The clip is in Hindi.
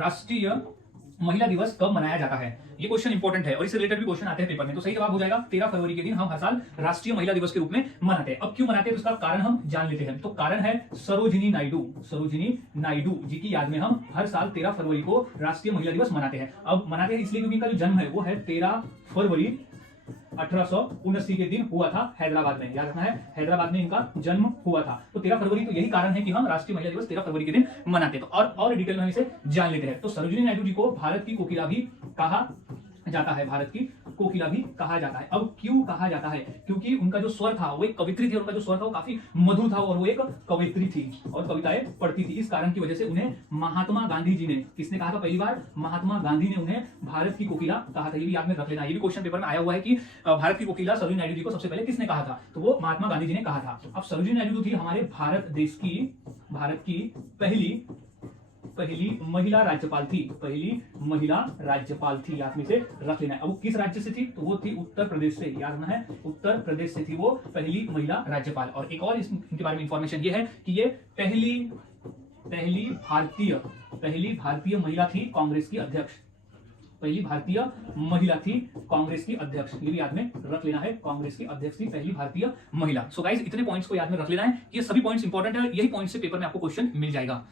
राष्ट्रीय महिला दिवस कब मनाया जाता है? ये क्वेश्चन इंपॉर्टेंट है और इससे रिलेटेड भी क्वेश्चन आते हैं पेपर में। तो सही जवाब हो जाएगा 13 फरवरी के दिन हम हर साल राष्ट्रीय महिला दिवस के रूप में मनाते हैं। अब क्यों मनाते हैं तो उसका कारण हम जान लेते हैं। तो कारण है सरोजिनी नायडू जी की याद में हम हर साल 13 फरवरी को राष्ट्रीय महिला दिवस मनाते हैं। अब मनाते हैं इसलिए क्योंकि इनका जो जन्म है वो है 13 फरवरी 1879 के दिन हुआ था हैदराबाद में। याद रखना है, हैदराबाद में इनका जन्म हुआ था। तो 13 फरवरी, तो यही कारण है कि हम राष्ट्रीय महिला दिवस 13 फरवरी के दिन मनाते हैं। तो और डिटेल में हम इसे जान लेते हैं। तो सरोजिनी नायडू जी को भारत की कोकिला भी कहा जाता है, भारत की कोकिला भी कहा जाता है। अब क्यों कहा जाता है? क्योंकि उनका जो स्वर था वो एक कवित्री थी, उनका जो स्वर था वो काफी मधुर था और वो एक कवित्री थी और कविताएं पढ़ती थी। इस कारण की वजह से उन्हें महात्मा गांधी जी ने, किसने कहा था पहली बार? महात्मा गांधी ने उन्हें भारत की कोकिला कहा था। ये भी याद में रख लेना, ये भी क्वेश्चन पेपर में आया हुआ है कि भारत की कोकिला सरोजिनी नायडू जी को सबसे पहले किसने कहा था? तो वो महात्मा गांधी जी ने कहा था। अब सरोजिनी नायडू थी हमारे भारत की पहली महिला राज्यपाल थी, याद में से रख लेना है। अब वो किस राज्य से थी? तो वो थी उत्तर प्रदेश से। याद रखना है, उत्तर प्रदेश से थी वो पहली महिला राज्यपाल। और एक और इनके बारे में इंफॉर्मेशन ये है कि ये पहली भारतीय महिला थी कांग्रेस की अध्यक्ष। पहली भारतीय महिला थी कांग्रेस की अध्यक्ष, ये भी याद में रख लेना है। कांग्रेस की अध्यक्ष थी पहली भारतीय महिला। सो गाइस, इतने पॉइंट्स को याद में रख लेना है। ये सभी पॉइंट्स इंपॉर्टेंट है, यही पॉइंट्स से पेपर में आपको क्वेश्चन मिल जाएगा।